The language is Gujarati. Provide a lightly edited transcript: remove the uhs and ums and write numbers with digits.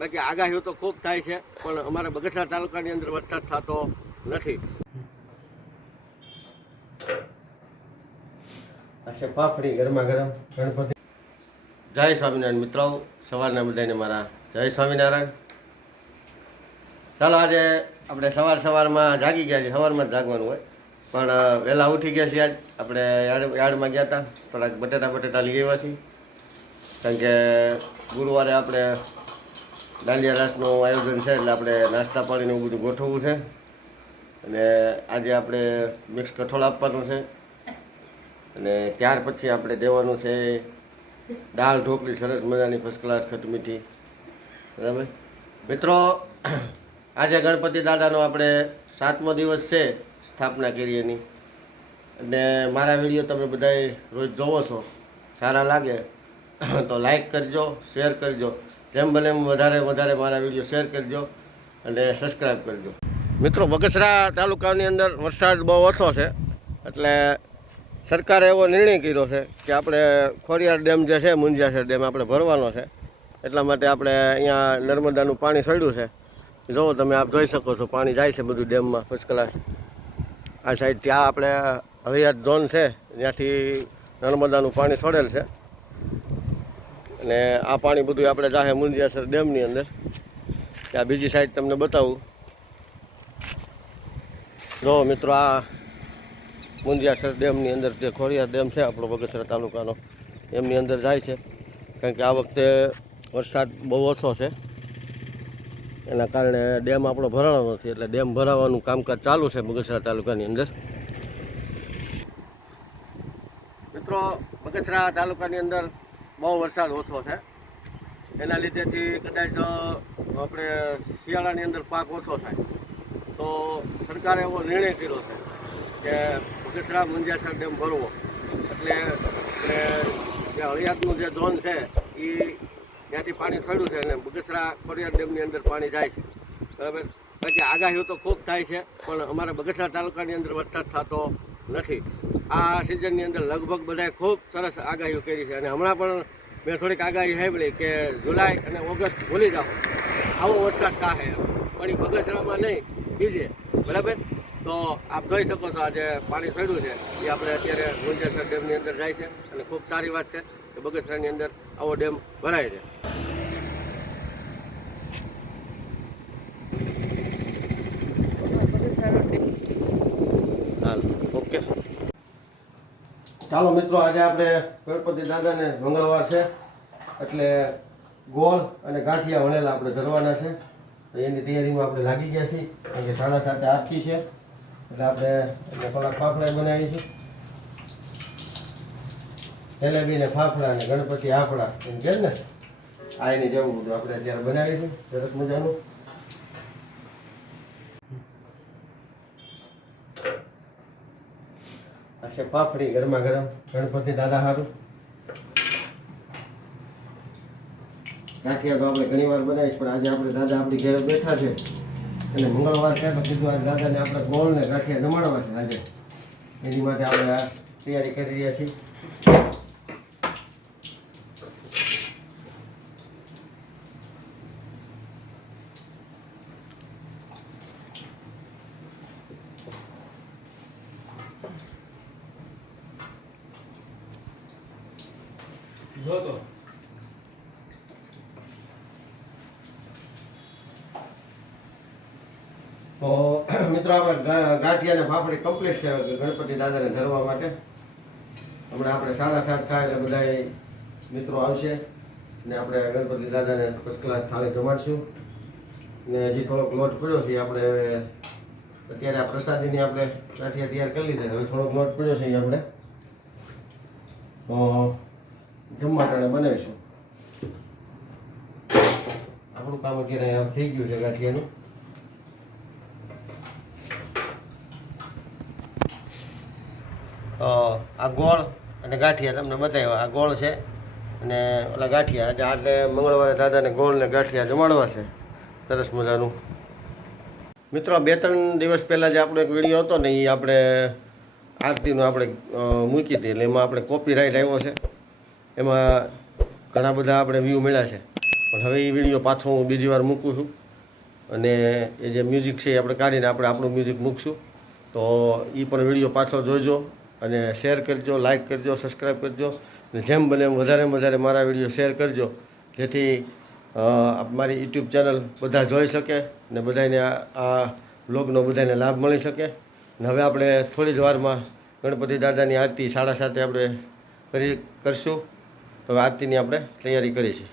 બાકી આગાહીઓ તો ખૂબ થાય છે, પણ અમારા બગસરા તાલુકાની અંદર વરસાદ થતો નથી. પાપડી ગરમા ગરમ ગણપતિ. જય સ્વામિનારાયણ મિત્રો, સવારના બધાને મારા જય સ્વામિનારાયણ. ચાલો આજે આપણે સવારમાં જાગી ગયા છીએ. સવારમાં જ જાગવાનું હોય, પણ વહેલા ઉઠી ગયા છીએ. આજ આપણે યાર્ડમાં ગયા હતા, થોડાક બટેટા લઈ આવ્યા છીએ. કારણ કે ગુરુવારે આપણે દાંડિયા રાસનું આયોજન છે, એટલે આપણે નાસ્તા પાણીને એવું બધું ગોઠવવું છે. અને આજે આપણે મિક્સ કઠોળ આપવાનું છે, અને ત્યાર પછી આપણે દેવાનું છે દાળ ઢોકળી, સરસ મજાની ફર્સ્ટ ક્લાસ ખટમીઠી. બરાબર મિત્રો, આજે ગણપતિ દાદાનો આપણે 7મો દિવસ છે સ્થાપના કરી એની. અને મારા વિડીયો તમે બધાએ રોજ જોવો છો, સારા લાગે તો લાઈક કરજો, શેર કરજો. જેમ બને એમ વધારે મારા વિડીયો શેર કરજો અને સબસ્ક્રાઈબ કરજો. મિત્રો, બગસરા તાલુકાની અંદર વરસાદ બહુ ઓછો છે, એટલે સરકારે એવો નિર્ણય કર્યો છે કે આપણે ખોડિયાર ડેમ જે છે, મુંજિયાસર ડેમ આપણે ભરવાનો છે. એટલા માટે આપણે અહીંયા નર્મદાનું પાણી છોડ્યું છે. જુઓ તમે, આપ જોઈ શકો છો, પાણી જાય છે બધું ડેમમાં ફર્સ્ટ ક્લાસ. આ સાઈડ ત્યાં આપણે હળિયાત ઝોન છે, ત્યાંથી નર્મદાનું પાણી છોડેલ છે. અને આ પાણી બધું આપણે જાહે મુંજિયાસર ડેમની અંદર. ત્યાં બીજી સાઈડ તમને બતાવું. જો મિત્રો, આ મુંજિયાસર ડેમની અંદર જે ખોડિયાર ડેમ છે આપણો બગસરા તાલુકાનો, એમની અંદર જાય છે. કારણ કે આ વખતે વરસાદ બહુ ઓછો છે, એના કારણે ડેમ આપણો ભરાણો નથી. એટલે ડેમ ભરાવાનું કામકાજ ચાલુ છે બગસરા તાલુકાની અંદર. મિત્રો, બગસરા તાલુકાની અંદર બહુ વરસાદ ઓછો છે, એના લીધેથી કદાચ આપણે શિયાળાની અંદર પાક ઓછો થાય. તો સરકારે એવો નિર્ણય કર્યો છે કે બગસરા મુંજિયાસર ડેમ ભરવો. એટલે જે હળિયાતનું જે ઝોન છે એ ત્યાંથી પાણી છોડ્યું છે, અને બગસરા ખોડિયાર ડેમની અંદર પાણી જાય છે. બરાબર, બાકી આગાહીઓ તો ખૂબ થાય છે, પણ અમારા બગસરા તાલુકાની અંદર વરસાદ થતો નથી. આ સિઝનની અંદર લગભગ બધાએ ખૂબ સરસ આગાહીઓ કરી છે. અને હમણાં પણ મેં થોડીક આગાહી સાંભળી કે જુલાઈ અને ઓગસ્ટ ભૂલી જાઓ, આવો વરસાદ થાય, પણ એ બગસરામાં નહીં, બીજે. બરાબર, તો આપ જોઈ શકો છો આજે પાણી છોડ્યું છે એ આપણે અત્યારે મુંજિયાસર ડેમની અંદર જાય છે. અને ખૂબ સારી વાત છે કે બગસરાની અંદર આવો ડેમ ભરાય છે. ઓકે, ચાલો મિત્રો, આજે આપણે ગણપતિ દાદાને મંગળવાર છે, એટલે ગોળ અને ગાંઠિયા વણેલા આપણે ધરવાના છે. એની તૈયારીમાં આપણે લાગી ગયા છીએ. કારણ કે 7:30 આરતી છે, એટલે આપણે થોડાક ફાફડા બનાવીએ છીએ. જલેબી ને ફાફડા અને ગણપતિ આફડા એમ કે ને, આ એની જેવું બધું આપણે અત્યારે બનાવીશું સરસ મજાનું. આ છે પાપડી ગરમા ગરમ ગણપતિ દાદા હારું. ગાંઠિયા તો આપણે ઘણી વાર બનાવીશ, પણ આજે આપણે દાદા આપણી ઘરે બેઠા છે અને મંગળવાર છે, તો કીધું આજે દાદાને આપણે ગોળ ને ગાંઠિયા જમાડવા છે આજે. એની માટે આપણે આ તૈયારી કરી રહ્યા છીએ. જોતો તો મિત્રો, આપણે ગાંઠિયા અને ફાફડી કમ્પ્લીટ છે ગણપતિ દાદાને ધરવા માટે. હમણાં આપણે 7:30 થાય એટલે બધા મિત્રો આવશે ને આપણે ગણપતિ દાદાને ફર્સ્ટ ક્લાસ થાળી જમાડશું. ને હજી થોડોક લોટ પડ્યો છે, આપણે હવે અત્યારે આ પ્રસાદીની આપણે ગાંઠિયા તૈયાર કરી લીધા. હવે થોડોક લોટ પડ્યો છે, આપણે જમવા ટાણે બનાવીશું. આપણું કામ અત્યારે થઈ ગયું છે ગાંઠિયાનું. આ ગોળ અને ગાંઠિયા તમને બતાવ્યા. આ ગોળ છે અને ઓલા ગાંઠિયા. આજે મંગળવારે દાદાને ગોળ ને ગાંઠિયા જમાડવા છે સરસ મજાનું. મિત્રો, 2-3 દિવસ પહેલાં જે આપણો એક વિડીયો હતો ને, એ આપણે આરતીનો આપણે મૂકી હતી. એટલે એમાં આપણે કોપીરાઇટ આવ્યો છે, એમાં ઘણા બધા આપણે વ્યૂ મળ્યા છે. પણ હવે એ વિડીયો પાછો હું બીજી વાર મૂકું છું અને એ જે મ્યુઝિક છે એ આપણે કાઢીને આપણે આપણું મ્યુઝિક મૂકશું. તો એ પણ વિડીયો પાછો જોજો અને શેર કરજો, લાઇક કરજો, સબસ્ક્રાઈબ કરજો અને જેમ બને એમ વધારે મારા વિડીયો શેર કરજો, જેથી મારી યુટ્યુબ ચેનલ બધા જોઈ શકે ને બધાને આ વ્લોગનો બધાને લાભ મળી શકે. અને હવે આપણે થોડી જ વારમાં ગણપતિ દાદાની આરતી 7:30 આપણે કરશું. તો હવે આરતીની આપણે તૈયારી કરી છે.